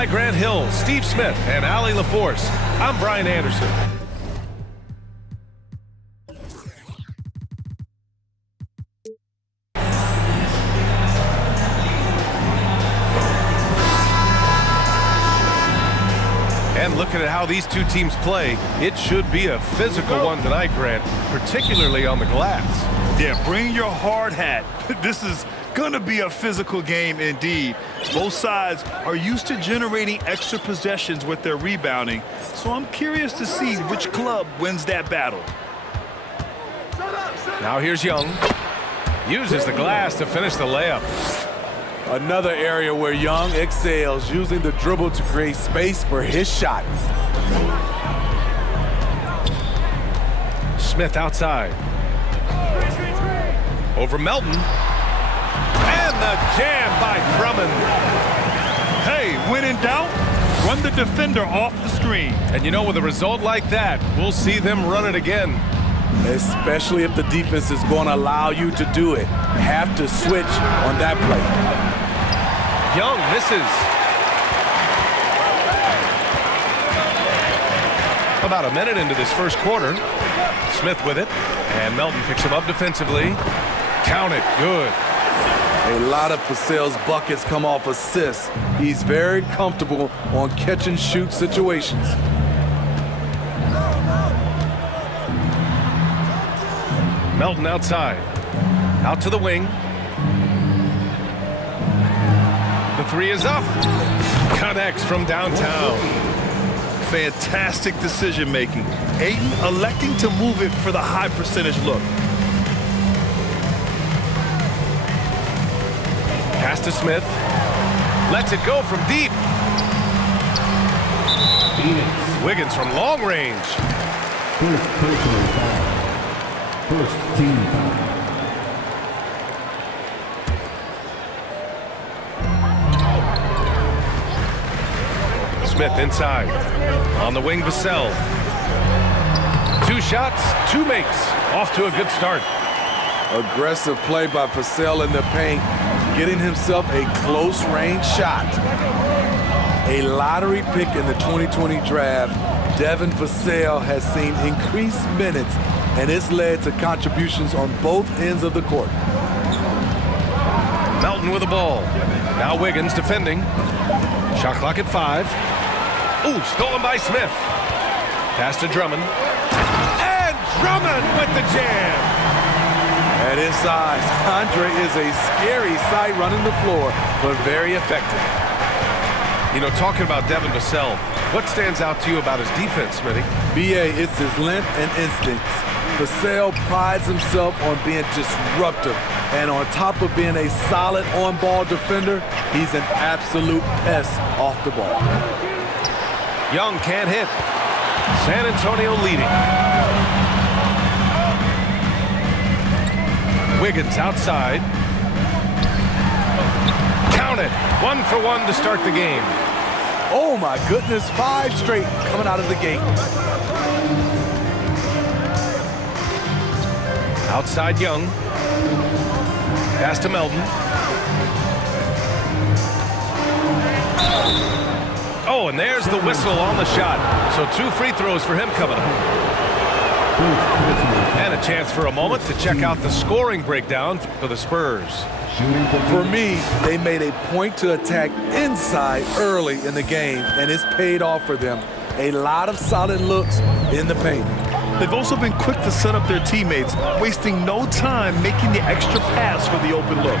by Grant Hill, Steve Smith, and Allie LaForce, I'm Brian Anderson. And looking at how these two teams play, it should be a physical one tonight, Grant, particularly on the glass. Yeah, bring your hard hat. This is going to be a physical game indeed. Both sides are used to generating extra possessions with their rebounding, so I'm curious to see which club wins that battle. Now here's Young. Uses the glass to finish the layup. Another area where Young excels, using the dribble to create space for his shot. Smith outside. Over Melton. And the jam by Drummond. Hey, when in doubt, run the defender off the screen. And you know, with a result like that, we'll see them run it again. Especially if the defense is going to allow you to do it. Have to switch on that play. Young misses. About a minute into this first quarter. Smith with it. And Melton picks him up defensively. Count it. Good. A lot of Vassell's buckets come off assists. He's very comfortable on catch-and-shoot situations. Melton outside. Out to the wing. The three is up. Connects from downtown. Fantastic decision-making. Ayton electing to move it for the high percentage look. Pass to Smith. Lets it go from deep. Wiggins from long range. First personal foul. First team foul. Smith inside. On the wing, Vassell. 2 shots, 2 makes. Off to a good start. Aggressive play by Vassell in the paint, getting himself a close-range shot. A lottery pick in the 2020 draft, Devin Vassell has seen increased minutes, and it's led to contributions on both ends of the court. Melton with the ball. Now Wiggins defending. Shot clock at 5. Ooh, stolen by Smith. Pass to Drummond. And Drummond with the jam. At his size, Andre is a scary sight running the floor, but very effective. You know, talking about Devin Vassell, what stands out to you about his defense, Smitty? B.A., it's his length and instincts. Vassell prides himself on being disruptive, and on top of being a solid on-ball defender, he's an absolute pest off the ball. Young can't hit. San Antonio leading. Wiggins outside. Count it. 1 for 1 to start the game. Oh my goodness, 5 straight coming out of the gate. Outside Young. Pass to Melton. Oh, and there's the whistle on the shot. So 2 free throws for him coming up. And a chance for a moment to check out the scoring breakdown for the Spurs. For me, they made a point to attack inside early in the game, and it's paid off for them. A lot of solid looks in the paint. They've also been quick to set up their teammates, wasting no time making the extra pass for the open look.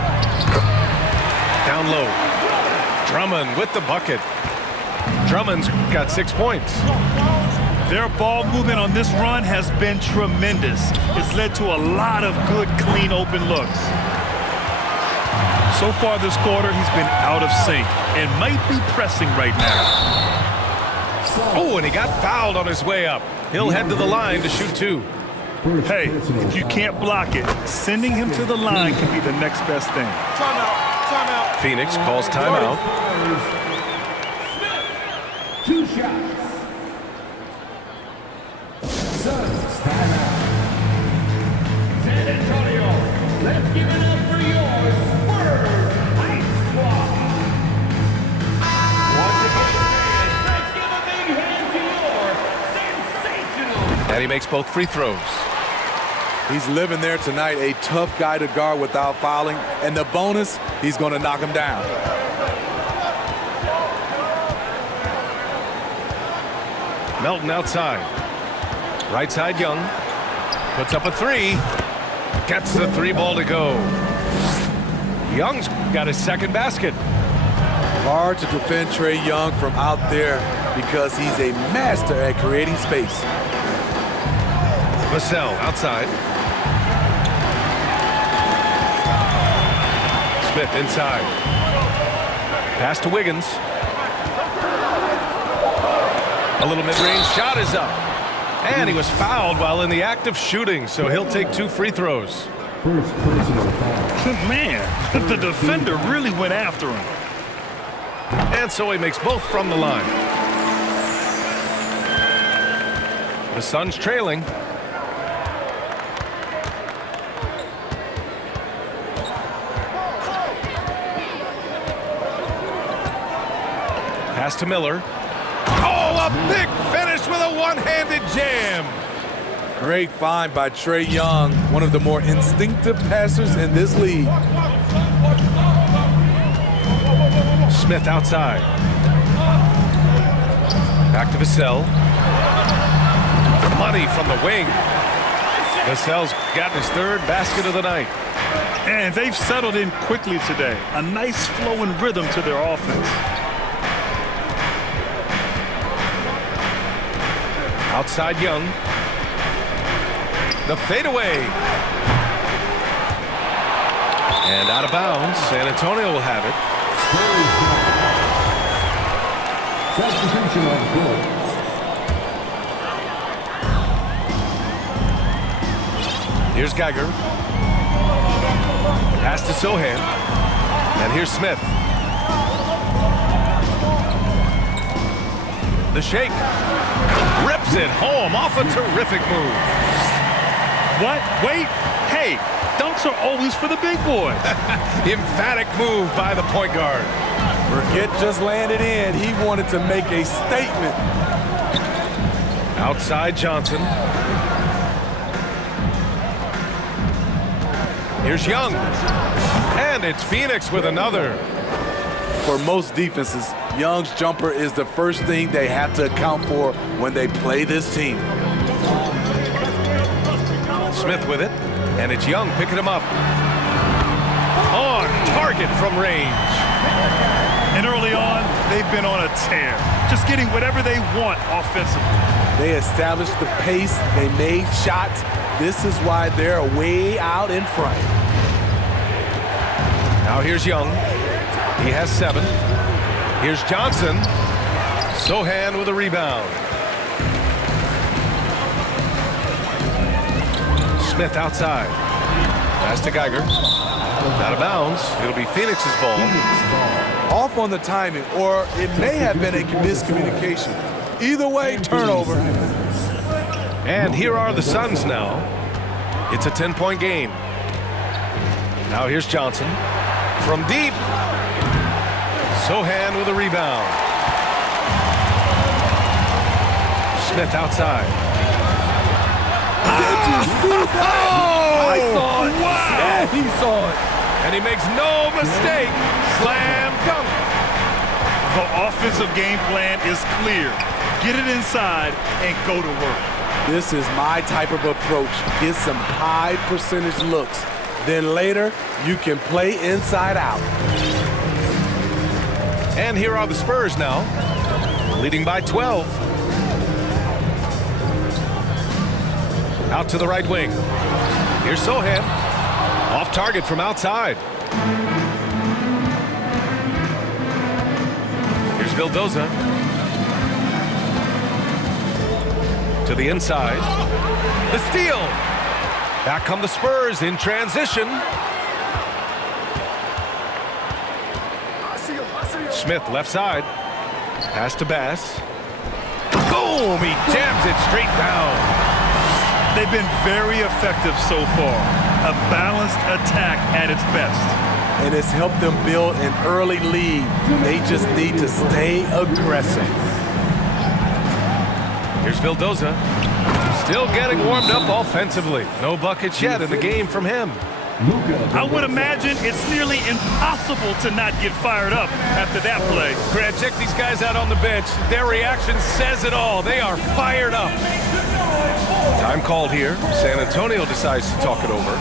Down low. Drummond with the bucket. Drummond's got 6 points. Their ball movement on this run has been tremendous. It's led to a lot of good, clean, open looks. So far this quarter, he's been out of sync and might be pressing right now. Oh, and he got fouled on his way up. He'll head to the line to shoot 2. Hey, if you can't block it, sending him to the line can be the next best thing. Timeout, timeout. Phoenix calls timeout. 2 shots. Suns timeout. San Antonio, let's give it up for your Spurs Ice Squad. Once again. And he makes both free throws. He's living there tonight, a tough guy to guard without fouling. And the bonus, he's going to knock him down. Melton outside. Right side Young. Puts up a three. Gets the three ball to go. Young's got his second basket. Hard to defend Trae Young from out there because he's a master at creating space. Vassell outside. Smith inside. Pass to Wiggins. A little mid-range shot is up. And he was fouled while in the act of shooting, so he'll take 2 free throws. First personal foul. Man, the defender really went after him. And so he makes both from the line. The Suns trailing. Pass to Miller. Oh, a big finish with a one-handed jam. Great find by Trae Young, one of the more instinctive passers in this league. Smith outside. Back to Vassell. Money from the wing. Vassell's got his 3rd basket of the night. And they've settled in quickly today. A nice flowing rhythm to their offense. Outside Young. The fadeaway. And out of bounds. San Antonio will have it. Substitution on court. Here's Geiger. Pass to Sohan. And here's Smith. The shake. Rips it home off a terrific move. What? Wait. Hey, dunks are always for the big boys. Emphatic move by the point guard. Forget just laying it in. He wanted to make a statement. Outside Johnson. Here's Young. And it's Phoenix with another. For most defenses, Young's jumper is the first thing they have to account for when they play this team. Smith with it. And it's Young picking him up. On target from range. And early on, they've been on a tear. Just getting whatever they want offensively. They established the pace. They made shots. This is why they're way out in front. Now here's Young. He has 7. Here's Johnson. Sohan with a rebound. Smith outside. Pass to Geiger. Out of bounds. It'll be Phoenix's ball. Off on the timing, or it may have been a miscommunication. Either way, turnover. And here are the Suns now. It's a 10-point game. Now here's Johnson. From deep. Sohan with a rebound. Smith outside. I saw it. Wow! Yeah, he saw it. And he makes no mistake. Slam dunk. The offensive game plan is clear. Get it inside and go to work. This is my type of approach. Get some high percentage looks. Then later, you can play inside out. And here are the Spurs now, leading by 12. Out to the right wing. Here's Sohan. Off target from outside. Here's Vildoza. To the inside. The steal. Back come the Spurs in transition. Smith left side. Pass to Bass. Boom! He jams it straight down. They've been very effective so far. A balanced attack at its best. And it's helped them build an early lead. They just need to stay aggressive. Here's Vildoza. Still getting warmed up offensively. No buckets yet in the game from him. I would imagine it's nearly impossible to not get fired up after that play. Grant, check these guys out on the bench. Their reaction says it all. They are fired up. Time called here. San Antonio decides to talk it over.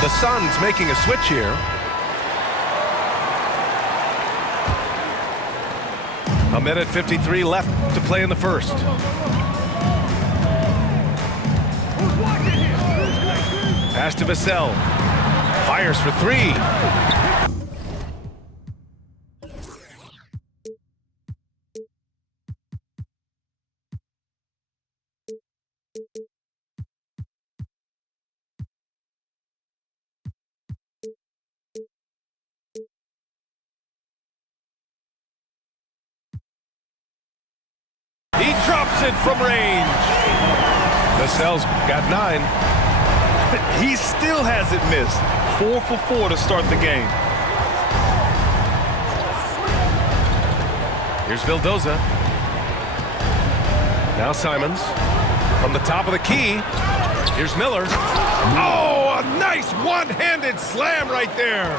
The Suns making a switch here. A minute 53 left to play in the first. Pass to Vassell. Fires for three. He drops it from range. Vassell's got 9. He still hasn't missed. 4 for 4 to start the game. Here's Vildoza. Now Simons. From the top of the key. Here's Miller. Oh, a nice one-handed slam right there.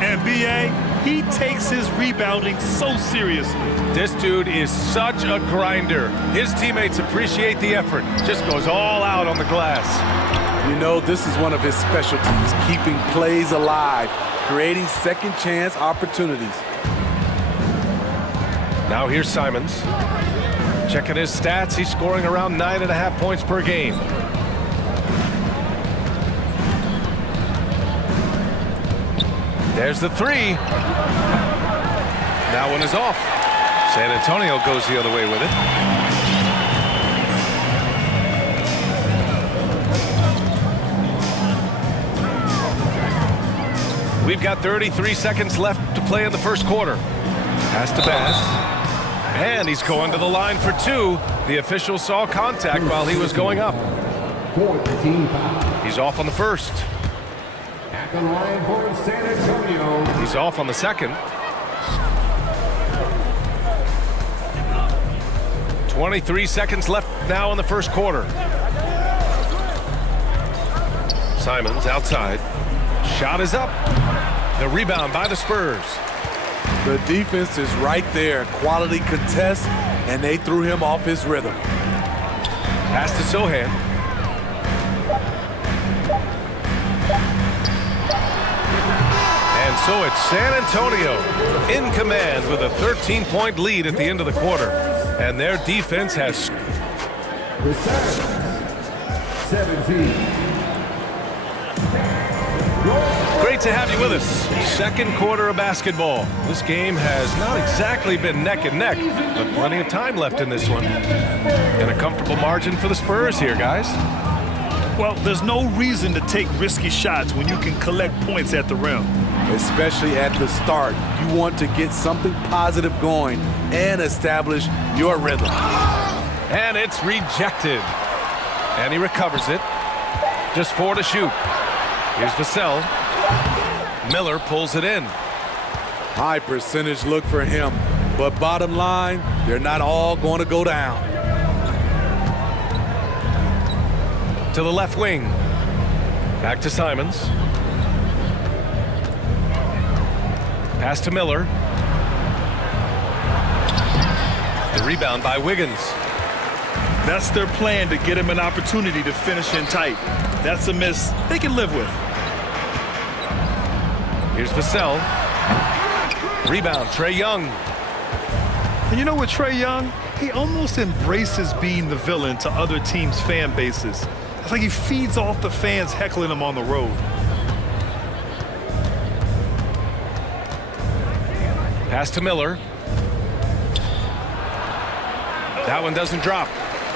And B.A., he takes his rebounding so seriously. This dude is such a grinder. His teammates appreciate the effort. Just goes all out on the glass. You know, this is one of his specialties, keeping plays alive, creating second chance opportunities. Now here's Simons. Checking his stats, he's scoring around 9.5 points per game. There's the three. That one is off. San Antonio goes the other way with it. We've got 33 seconds left to play in the first quarter. Pass to Bass. And he's going to the line for 2. The official saw contact while he was going up. He's off on the first. At the line for San Antonio. He's off on the second. 23 seconds left now in the first quarter. Simons outside. Shot is up. The rebound by the Spurs. The defense is right there. Quality contest, and they threw him off his rhythm. Pass to Sohan. And so it's San Antonio in command with a 13-point lead at the end of the quarter. And their defense has... Reserves, 17. Great to have you with us. Second quarter of basketball. This game has not exactly been neck and neck, but plenty of time left in this one. And a comfortable margin for the Spurs here, guys. Well, there's no reason to take risky shots when you can collect points at the rim. Especially at the start. You want to get something positive going and establish your rhythm. And it's rejected. And he recovers it. Just 4 to shoot. Here's Vassell. Miller pulls it in. High percentage look for him. But bottom line, they're not all going to go down. To the left wing. Back to Simons. Pass to Miller. The rebound by Wiggins. That's their plan, to get him an opportunity to finish in tight. That's a miss they can live with. Here's Vassell. Rebound, Trae Young. And you know what, Trae Young? He almost embraces being the villain to other teams' fan bases. It's like he feeds off the fans heckling him on the road. Pass to Miller. That one doesn't drop.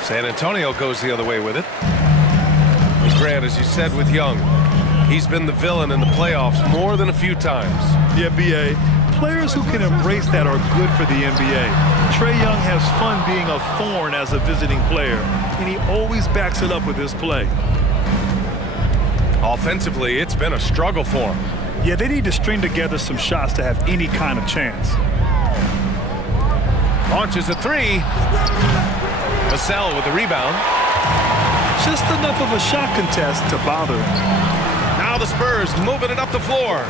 San Antonio goes the other way with it. And Grant, as you said with Young, he's been the villain in the playoffs more than a few times. Yeah, B.A., Players who can embrace that are good for the NBA. Trae Young has fun being a thorn as a visiting player, and he always backs it up with his play. Offensively, it's been a struggle for him. Yeah, they need to string together some shots to have any kind of chance. Launches a three. Vassell with the rebound. Just enough of a shot contest to bother him. Now the Spurs moving it up the floor.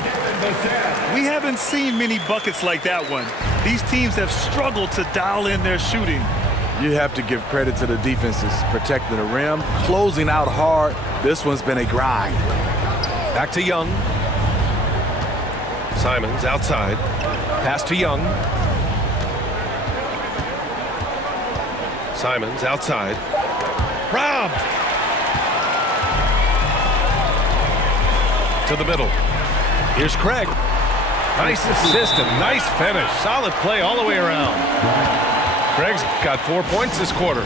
We haven't seen many buckets like that one. These teams have struggled to dial in their shooting. You have to give credit to the defenses, protecting the rim, closing out hard. This one's been a grind. Back to Young. Simons outside. Pass to Young. Simons outside. Robbed. To the middle. Here's Craig. Nice assist and nice finish. Solid play all the way around. Craig's got 4 points this quarter.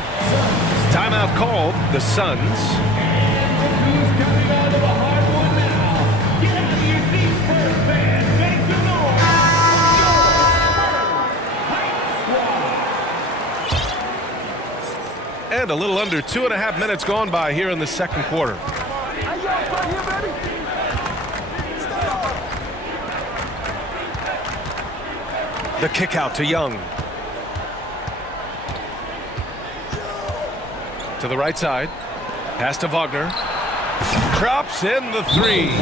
Timeout called. The Suns. Who's coming out of the hardwood now? Get out of your seats, Spurs fans. Make some noise. Your Hype Squad. And a little under 2.5 minutes gone by here in the second quarter. The kick out to Young. To the right side. Pass to Wagner. Drops in the three.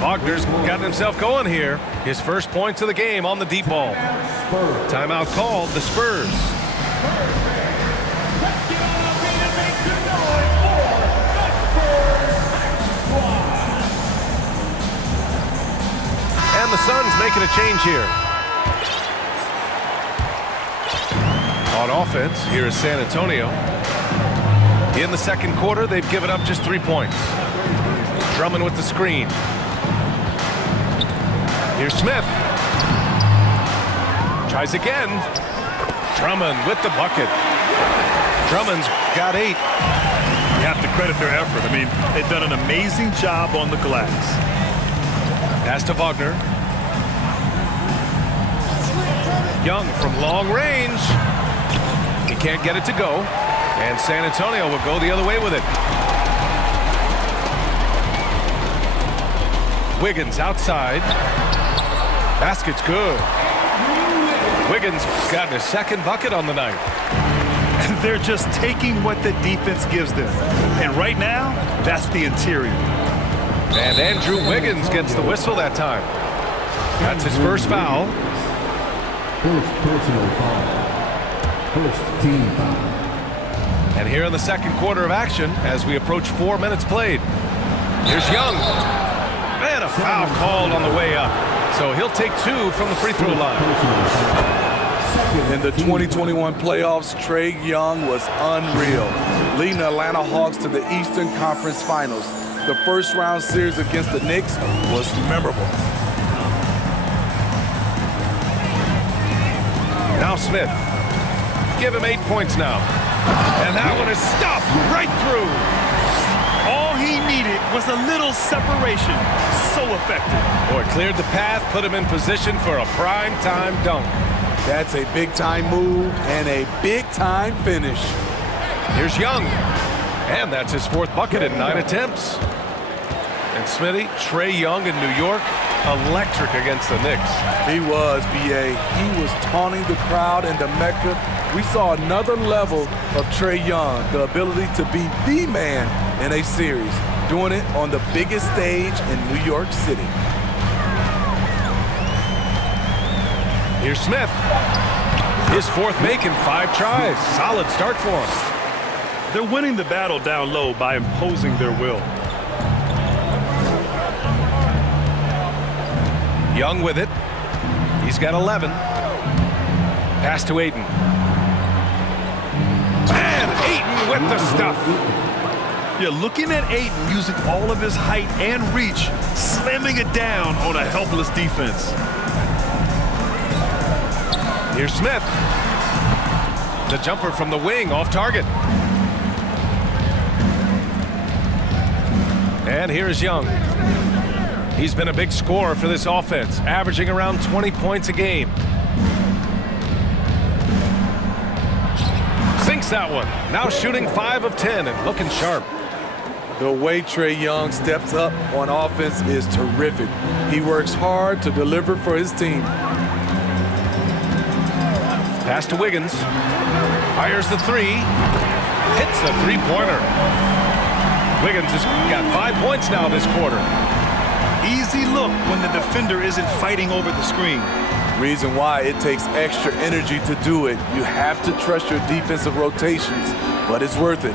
Wagner's gotten himself going here. His first points of the game on the deep ball. Timeout called. The Spurs. Let's get on up and make some noise for the Spurs Squad. And the Suns making a change here. On offense, here is San Antonio. In the second quarter, they've given up just 3 points. Drummond with the screen. Here's Smith. Tries again. Drummond with the bucket. Drummond's got 8. You have to credit their effort. I mean, they've done an amazing job on the glass. Pass to Wagner. Young from long range. He can't get it to go. And San Antonio will go the other way with it. Wiggins outside. Basket's good. Wiggins got his second bucket on the night. They're just taking what the defense gives them. And right now, that's the interior. And Andrew Wiggins gets the whistle that time. That's his first foul. First personal foul. First team foul. And here in the second quarter of action, as we approach 4 minutes played. Here's Young. And a foul called on the way up. So he'll take 2 from the free throw line. In the 2021 playoffs, Trae Young was unreal, leading the Atlanta Hawks to the Eastern Conference Finals. The first round series against the Knicks was memorable. Now Smith. Give him 8 points now. And that one is stuffed right through. All he needed was a little separation. So effective. Boy, cleared the path, put him in position for a prime-time dunk. That's a big-time move and a big-time finish. Here's Young. And that's his 4th bucket in 9 attempts. And Smitty, Trae Young in New York, electric against the Knicks. He was, B.A. He was taunting the crowd in the Mecca. We saw another level of Trae Young, the ability to be the man in a series, doing it on the biggest stage in New York City. Here's Smith. His 4th make in 5 tries. Solid start for him. They're winning the battle down low by imposing their will. Young with it. He's got 11. Pass to Ayton. And Ayton with the stuff. You're looking at Ayton using all of his height and reach, slamming it down on a helpless defense. Here's Smith. The jumper from the wing off target. And here's Young. He's been a big scorer for this offense, averaging around 20 points a game. Sinks that one. Now shooting 5 of 10 and looking sharp. The way Trae Young steps up on offense is terrific. He works hard to deliver for his team. Pass to Wiggins. Fires the three. Hits the three-pointer. Wiggins has got 5 points now this quarter. Easy look when the defender isn't fighting over the screen. Reason why it takes extra energy to do it. You have to trust your defensive rotations, but it's worth it.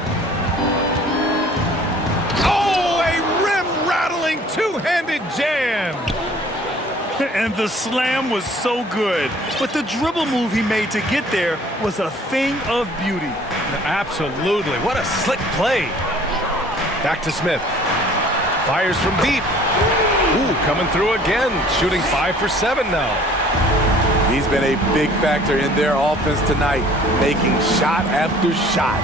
Oh, a rim-rattling two-handed jam. And the slam was so good. But the dribble move he made to get there was a thing of beauty. Absolutely. What a slick play. Back to Smith. Fires from deep. Ooh, coming through again. Shooting 5 for 7 now. He's been a big factor in their offense tonight, making shot after shot.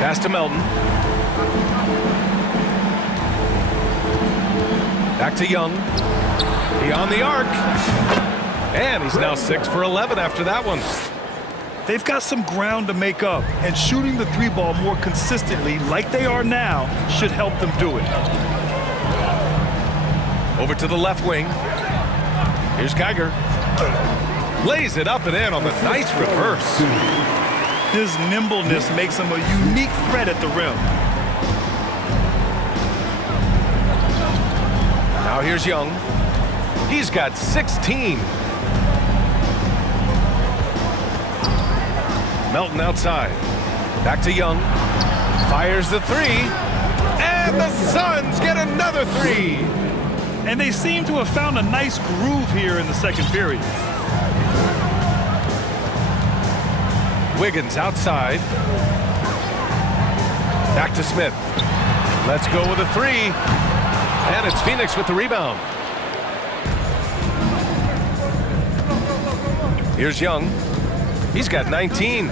Pass to Melton. Back to Young. Beyond the arc. And he's now 6 for 11 after that one. They've got some ground to make up, and shooting the three ball more consistently like they are now should help them do it. Over to the left wing. Here's Geiger. Lays it up and in on the nice reverse. His nimbleness makes him a unique threat at the rim. Now here's Young. He's got 16. Melton outside. Back to Young. Fires the three. And the Suns get another three. And they seem to have found a nice groove here in the second period. Wiggins outside. Back to Smith. Let's go with a three. And it's Phoenix with the rebound. Here's Young. He's got 19.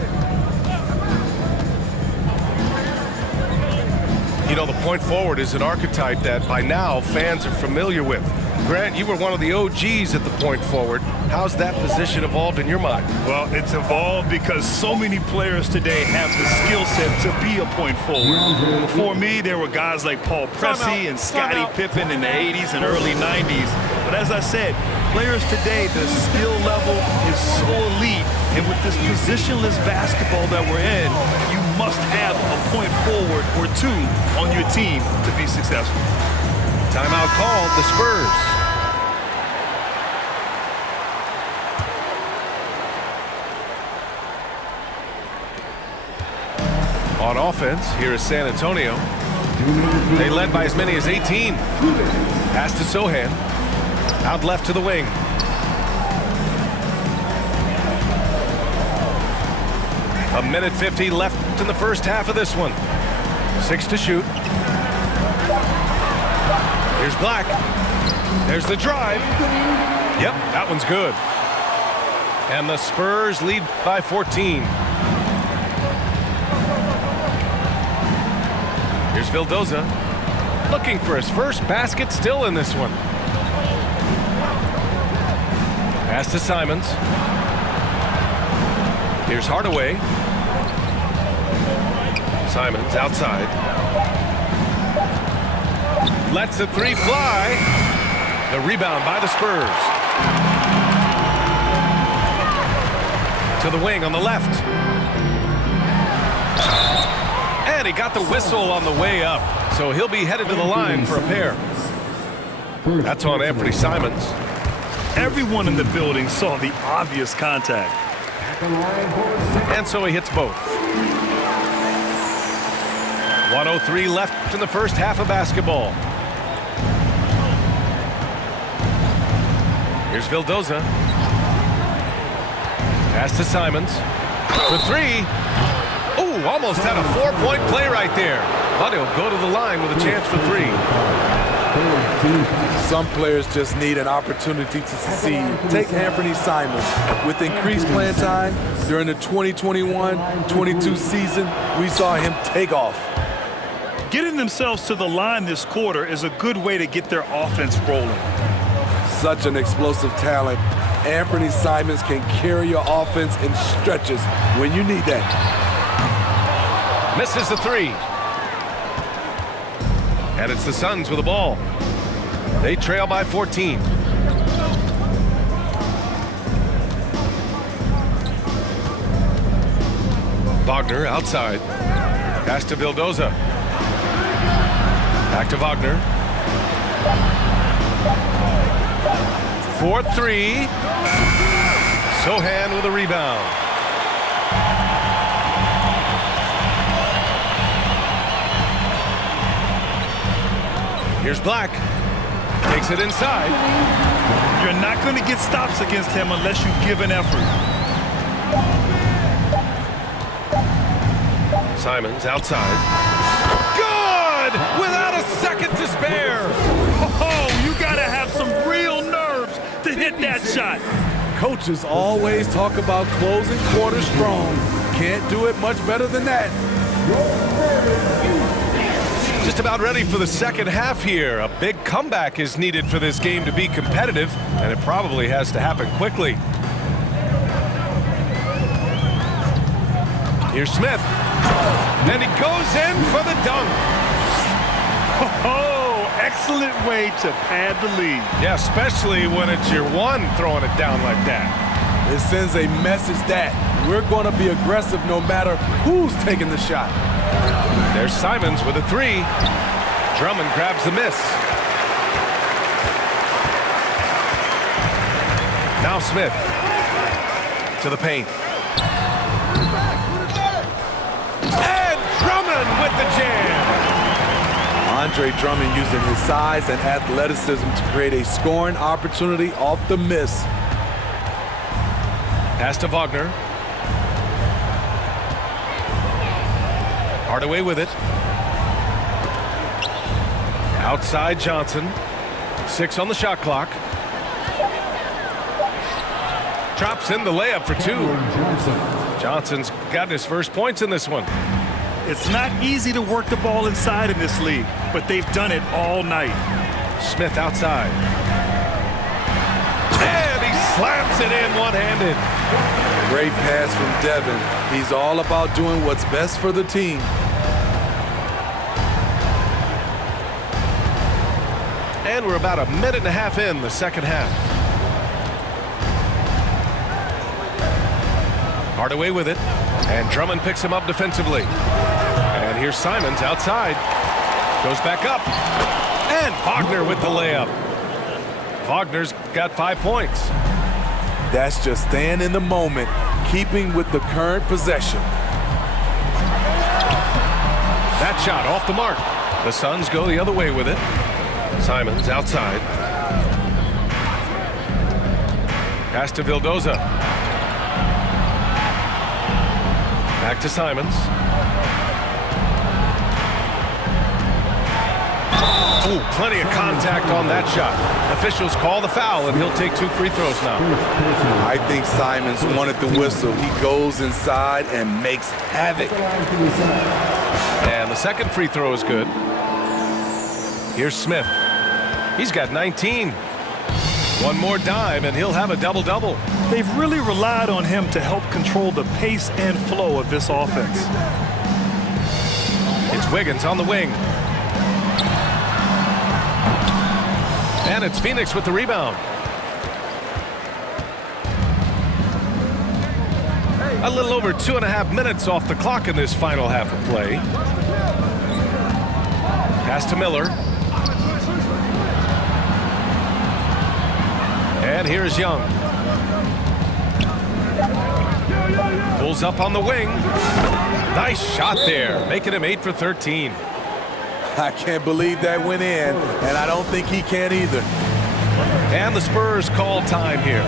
You know, the point forward is an archetype that by now fans are familiar with. Grant, you were one of the OGs at the point forward. How's that position evolved in your mind? Well, it's evolved because so many players today have the skill set to be a point forward. Before me, there were guys like Paul Pressey and Scottie Pippen in the 80s and early 90s. But as I said, players today, the skill level is so elite. And with this positionless basketball that we're in, you must have a point forward or two on your team to be successful. Timeout called, the Spurs. On offense, here is San Antonio. They led by as many as 18. Pass to Sohan. Out left to the wing. A minute 50 left in the first half of this one. 6 to shoot. Here's Black. There's the drive. Yep, that one's good. And the Spurs lead by 14. Here's Vildoza. Looking for his first basket still in this one. Pass to Simons. Here's Hardaway. Simons outside. Lets the three fly. The rebound by the Spurs. To the wing on the left. And he got the whistle on the way up. So he'll be headed to the line for a pair. That's on Anthony Simons. Everyone in the building saw the obvious contact. And so he hits both. 1:03 left in the first half of basketball. Here's Vildoza. Pass to Simons. For three. Ooh, almost had a 4-point play right there. But he'll go to the line with a chance for three. Some players just need an opportunity to succeed. Take Anthony Simons. With increased playing time during the 2021-22 season, we saw him take off. Getting themselves to the line this quarter is a good way to get their offense rolling. Such an explosive talent. Anthony Simons can carry your offense in stretches when you need that. Misses the three. And it's the Suns with the ball. They trail by 14. Wagner outside. Pass to Vildoza. Back to Wagner. 4-3. Sohan with a rebound. Here's Black. Takes it inside. You're not going to get stops against him unless you give an effort. Simons outside. Good! Without a second to spare. Oh, you got to have some real nerves to hit that shot. Coaches always talk about closing quarters strong. Can't do it much better than that. Just about ready for the second half here. A big comeback is needed for this game to be competitive, and it probably has to happen quickly. Here's Smith. And he goes in for the dunk. Oh, excellent way to pad the lead. Yeah, especially when it's your one throwing it down like that. It sends a message that we're going to be aggressive no matter who's taking the shot. There's Simons with a three. Drummond grabs the miss. Now Smith to the paint. And Drummond with the jam. Andre Drummond using his size and athleticism to create a scoring opportunity off the miss. Pass to Wagner. Hardaway with it. Outside Johnson. 6 on the shot clock. Drops in the layup for 2. Johnson's got his first points in this one. It's not easy to work the ball inside in this league, but they've done it all night. Smith outside. And he slams it in one-handed. Great pass from Devin. He's all about doing what's best for the team. And we're about a minute and a half in the second half. Hardaway with it. And Drummond picks him up defensively. And here's Simons outside. Goes back up. And Wagner with the layup. Wagner's got 5 points. That's just staying in the moment, keeping with the current possession. That shot off the mark. The Suns go the other way with it. Simons outside. Pass to Vildoza. Back to Simons. Ooh, plenty of contact on that shot. Officials call the foul, and he'll take 2 free throws now. I think Simons wanted the whistle. He goes inside and makes havoc. And the second free throw is good. Here's Smith. He's got 19. One more dime, and he'll have a double-double. They've really relied on him to help control the pace and flow of this offense. It's Wiggins on the wing. And it's Phoenix with the rebound. A little over 2.5 minutes off the clock in this final half of play. Pass to Miller. And here's Young. Pulls up on the wing. Nice shot there, making him 8 for 13. I can't believe that went in, and I don't think he can either. And the Spurs call time here.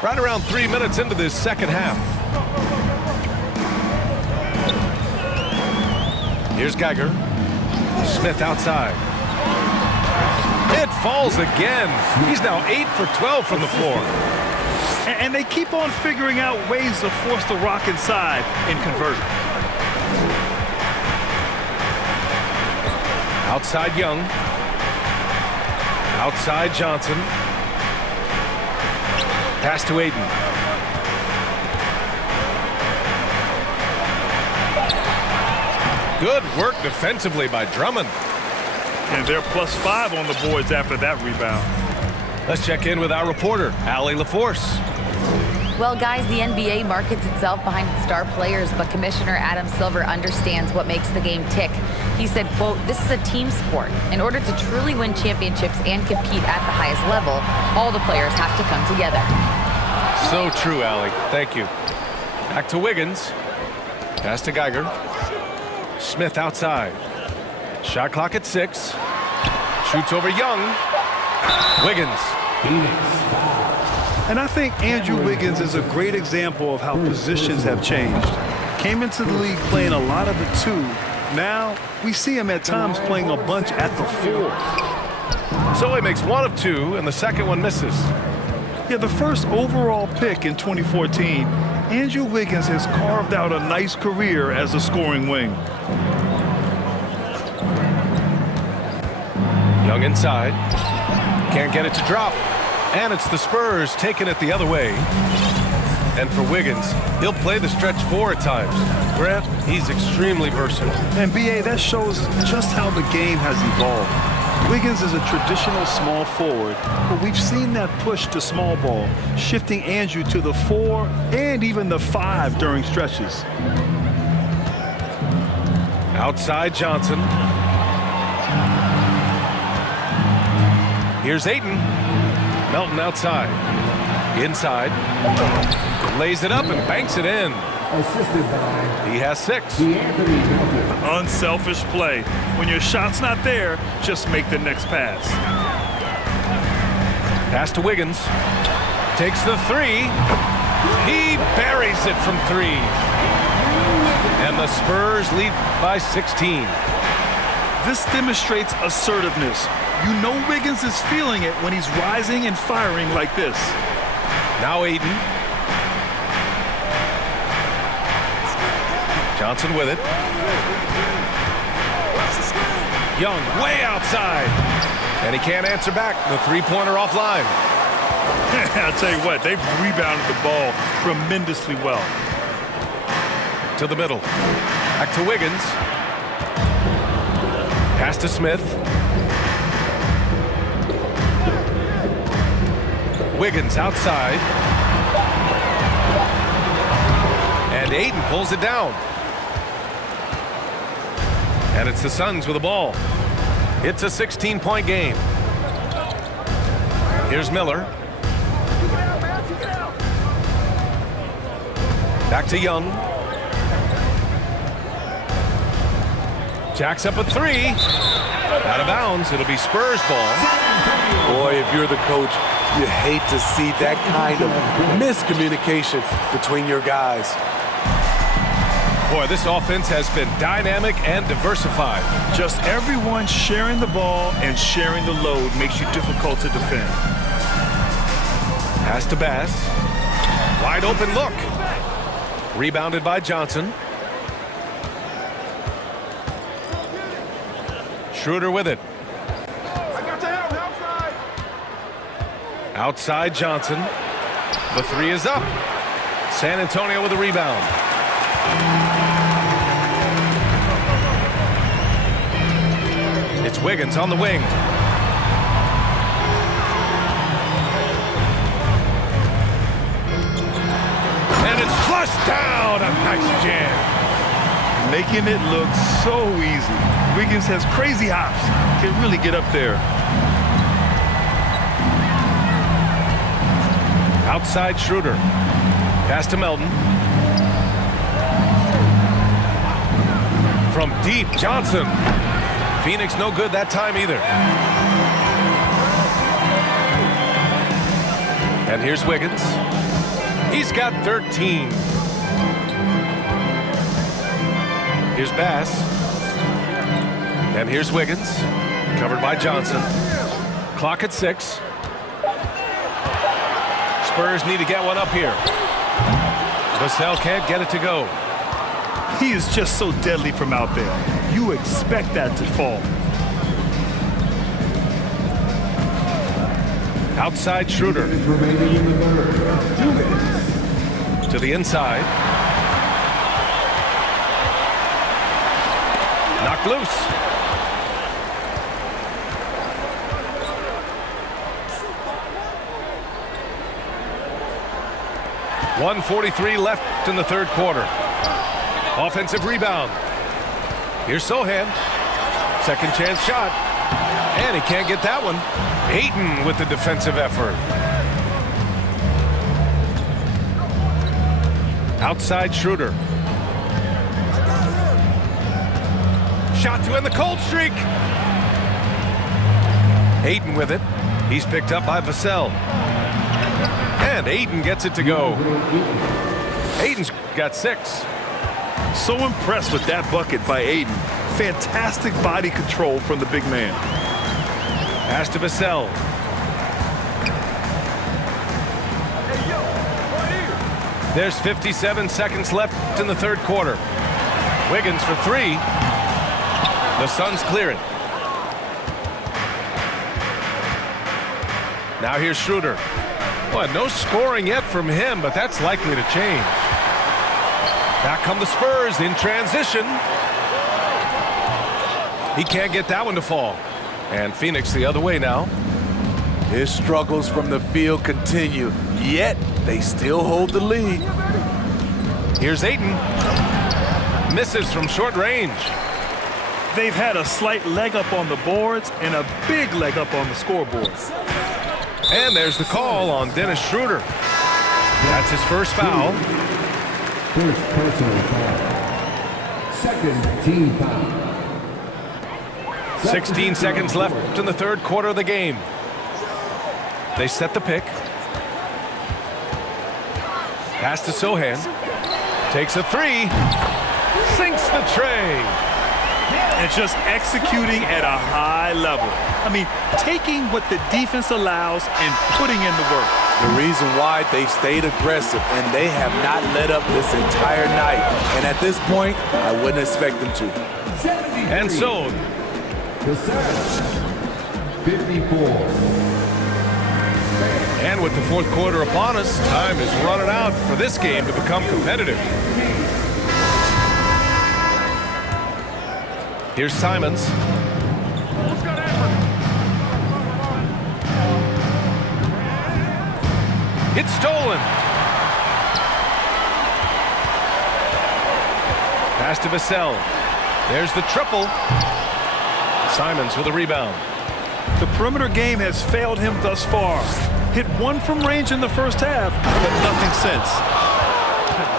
Right around 3 minutes into this second half. Here's Geiger. Smith outside. It falls again. He's now 8 for 12 from the floor. And they keep on figuring out ways to force the rock inside and convert. Outside Young. Outside Johnson. Pass to Aiden. Good work defensively by Drummond. And they're +5 on the boards after that rebound. Let's check in with our reporter, Allie LaForce. Well, guys, the NBA markets itself behind its star players, but Commissioner Adam Silver understands what makes the game tick. He said, quote, "This is a team sport. In order to truly win championships and compete at the highest level, all the players have to come together." So true, Allie. Thank you. Back to Wiggins. Pass to Geiger. Smith outside. Shot clock at 6. Shoots over Young. Wiggins. And I think Andrew Wiggins is a great example of how positions have changed. Came into the league playing a lot of the 2. Now we see him at times playing a bunch at the 4. So he makes 1 of 2, and the second one misses. Yeah, the first overall pick in 2014, Andrew Wiggins has carved out a nice career as a scoring wing. Young inside. Can't get it to drop. And it's the Spurs taking it the other way. And for Wiggins, he'll play the stretch 4 at times. Grant, he's extremely versatile. And B.A., that shows just how the game has evolved. Wiggins is a traditional small forward, but we've seen that push to small ball, shifting Andrew to the 4 and even the 5 during stretches. Outside Johnson. Here's Ayton. Melton outside. Inside. Lays it up and banks it in. He has 6. Unselfish play. When your shot's not there, just make the next pass. Pass to Wiggins. Takes the 3. He buries it from 3. And the Spurs lead by 16. This demonstrates assertiveness. You know Wiggins is feeling it when he's rising and firing like this. Now Aiden. Johnson with it. Young way outside. And he can't answer back. The 3-pointer offline. I'll tell you what, they've rebounded the ball tremendously well. To the middle. Back to Wiggins. Pass to Smith. Wiggins outside. And Aiden pulls it down. And it's the Suns with the ball. It's a 16-point game. Here's Miller. Back to Young. Jacks up a 3. Out of bounds. It'll be Spurs ball. Boy, if you're the coach, you hate to see that kind of miscommunication between your guys. Boy, this offense has been dynamic and diversified. Just everyone sharing the ball and sharing the load makes you difficult to defend. Pass to Bass. Wide open look. Rebounded by Johnson. Schroeder with it. Outside Johnson. The 3 is up. San Antonio with a rebound. It's Wiggins on the wing. And it's flushed down. A nice jam. Making it look so easy. Wiggins has crazy hops. Can really get up there. Outside Schroeder. Pass to Melton. From deep, Johnson. Phoenix no good that time either. And here's Wiggins. He's got 13. Here's Bass. And here's Wiggins, covered by Johnson. Clock at 6. Spurs need to get one up here. Vassell can't get it to go. He is just so deadly from out there. You expect that to fall. Outside Schroeder. To the inside. Knocked loose. .143 left in the third quarter. Offensive rebound. Here's Sohan. Second chance shot. And he can't get that one. Ayton with the defensive effort. Outside Schroeder. Shot to end the cold streak. Ayton with it. He's picked up by Vassell. And Ayton gets it to go. Ayton's got 6. So impressed with that bucket by Ayton. Fantastic body control from the big man. Pass to Vassell. There's 57 seconds left in the third quarter. Wiggins for 3. The Suns clear it. Now here's Schroeder. Well, no scoring yet from him, but that's likely to change. Back come the Spurs in transition. He can't get that one to fall. And Phoenix the other way now. His struggles from the field continue, yet they still hold the lead. Here's Ayton. Misses from short range. They've had a slight leg up on the boards and a big leg up on the scoreboard. And there's the call on Dennis Schroeder. That's his first foul. First personal foul. Second team foul. 16 seconds left in the third quarter of the game. They set the pick. Pass to Sohan. Takes a 3. Sinks the tray. And just executing at a high level. I mean, taking what the defense allows and putting in the work. The reason why they stayed aggressive, and they have not let up this entire night. And at this point, I wouldn't expect them to. And so, The Suns, 54. and with the fourth quarter upon us, time is running out for this game to become competitive. Here's Simons. It's stolen. Pass to Vassell. There's the triple. Simons with a rebound. The perimeter game has failed him thus far. Hit 1 from range in the first half, but nothing since.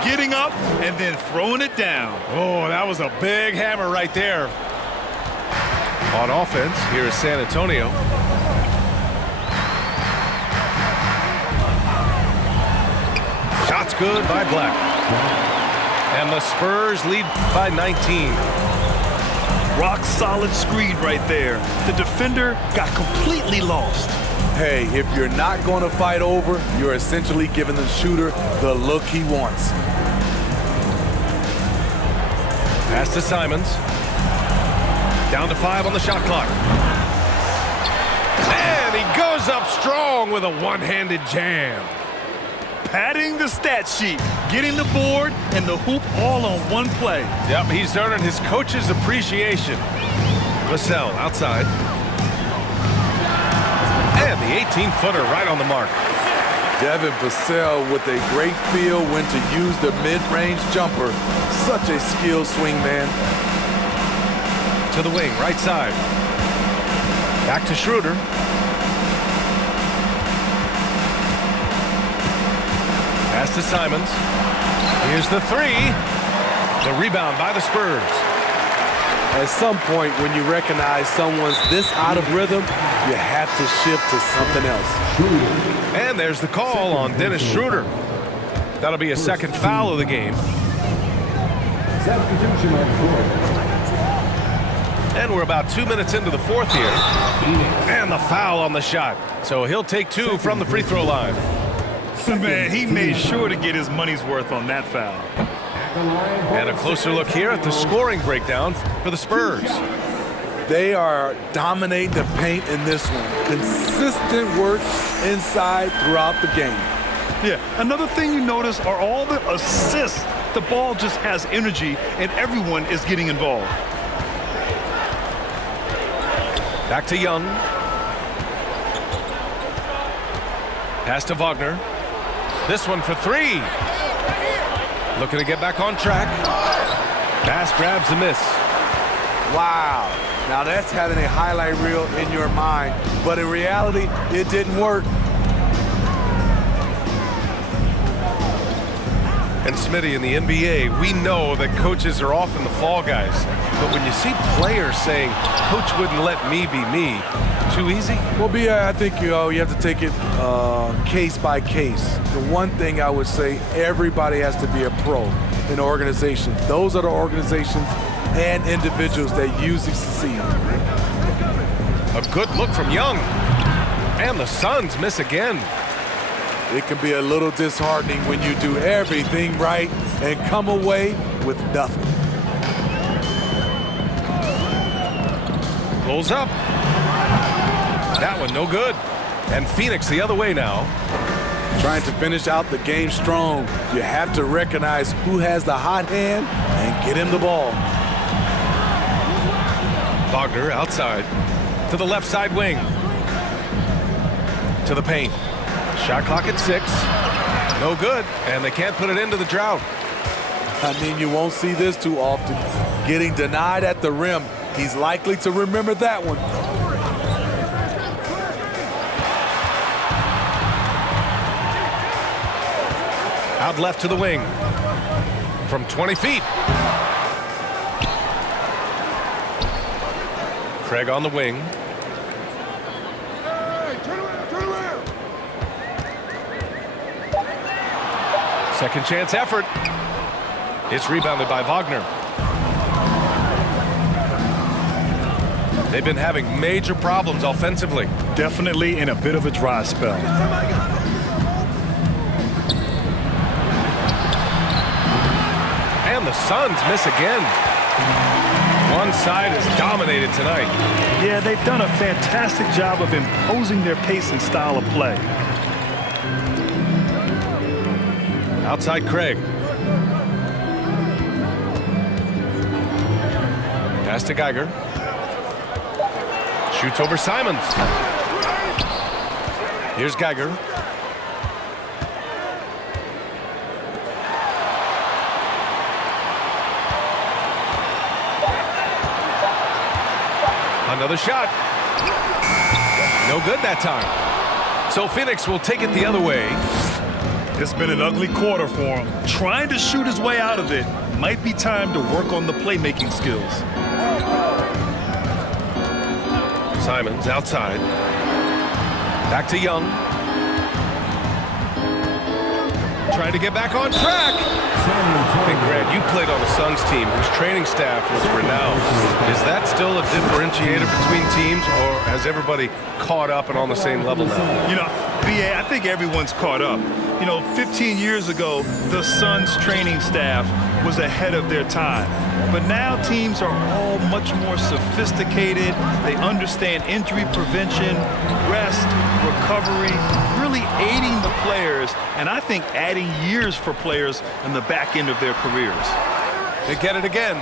Getting up and then throwing it down. Oh, that was a big hammer right there. On offense, here is San Antonio. Shots good by Black. And the Spurs lead by 19. Rock solid screen right there. The defender got completely lost. Hey, if you're not going to fight over, you're essentially giving the shooter the look he wants. Pass to Simons. Down to 5 on the shot clock. And he goes up strong with a one-handed jam. Padding the stat sheet, getting the board and the hoop all on one play. Yep, he's earning his coach's appreciation. Vassell outside. And the 18-footer right on the mark. Devin Vassell with a great feel when to use the mid-range jumper. Such a skilled swing man. To the wing, right side. Back to Schroeder. Pass to Simons. Here's the 3. The rebound by the Spurs. At some point, when you recognize someone's this out of rhythm, you have to shift to something else. And there's the call on Dennis Schroeder. That'll be a second foul of the game. Substitution on the court. And we're about 2 minutes into the fourth here. And the foul on the shot. So he'll take 2 from the free throw line. Man, he made sure to get his money's worth on that foul. And a closer look here at the scoring breakdown for the Spurs. They are dominating the paint in this one. Consistent work inside throughout the game. Yeah, another thing you notice are all the assists. The ball just has energy, and everyone is getting involved. Back to Young. Pass to Wagner. This one for 3. Looking to get back on track. Pass grabs a miss. Wow. Now that's having a highlight reel in your mind, but in reality, it didn't work. And Smitty, in the NBA, we know that coaches are often the fall guys. But when you see players saying, "Coach wouldn't let me be me," too easy? Well, I think you have to take it case by case. The one thing I would say, everybody has to be a pro in an organization. Those are the organizations and individuals that usually succeed. A good look from Young. And the Suns miss again. It can be a little disheartening when you do everything right and come away with nothing. Pulls up. That one no good. And Phoenix the other way now. Trying to finish out the game strong, you have to recognize who has the hot hand and get him the ball. Wagner outside to the left side wing. To the paint. Shot clock at 6. No good. And they can't put it into the drought. I mean, you won't see this too often. Getting denied at the rim. He's likely to remember that one. Out left to the wing. From 20 feet. Craig on the wing. Second chance effort. It's rebounded by Wagner. They've been having major problems offensively. Definitely in a bit of a dry spell. And the Suns miss again. One side is dominated tonight. Yeah, they've done a fantastic job of imposing their pace and style of play. Outside Craig. Pass to Geiger. Shoots over Simons. Here's Geiger. Another shot. No good that time. So Phoenix will take it the other way. It's been an ugly quarter for him. Trying to shoot his way out of it. Might be time to work on the playmaking skills. Simons outside. Back to Young. Trying to get back on track. Hey, Grant, you played on the Suns team whose training staff was renowned. Is that still a differentiator between teams, or has everybody caught up and on the same level now? You know, B.A., I think everyone's caught up. You know, 15 years ago, the Suns training staff was ahead of their time. But now teams are all much more sophisticated. They understand injury prevention, rest, recovery, really aiding the players, and I think adding years for players in the back end of their careers. They get it again.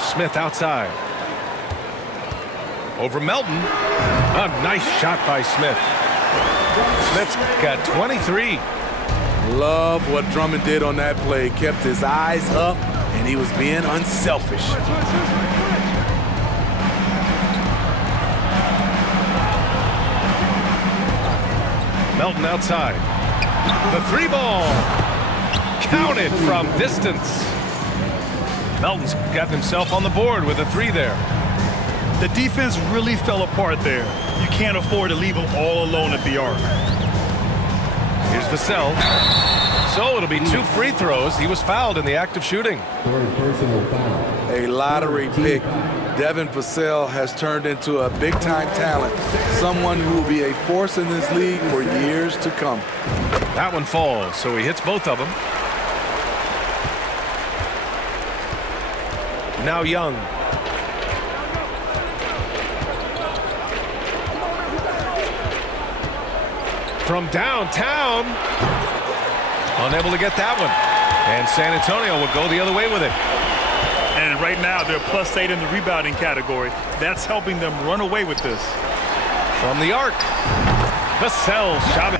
Smith outside. Over Melton. A nice shot by Smith. Smith's got 23. Love what Drummond did on that play. Kept his eyes up, and he was being unselfish. Melton outside. The 3-ball. Counted from distance. Melton's got himself on the board with a 3 there. The defense really fell apart there. You can't afford to leave them all alone at the arc. Here's the cell. So it'll be 2 free throws. He was fouled in the act of shooting. A lottery pick Devin Vassell has turned into a big-time talent, someone who will be a force in this league for years to come. That one falls, so he hits both of them. Now Young. From downtown. Unable to get that one. And San Antonio will go the other way with it. And right now, they're +8 in the rebounding category. That's helping them run away with this. From the arc. Vassell's shot.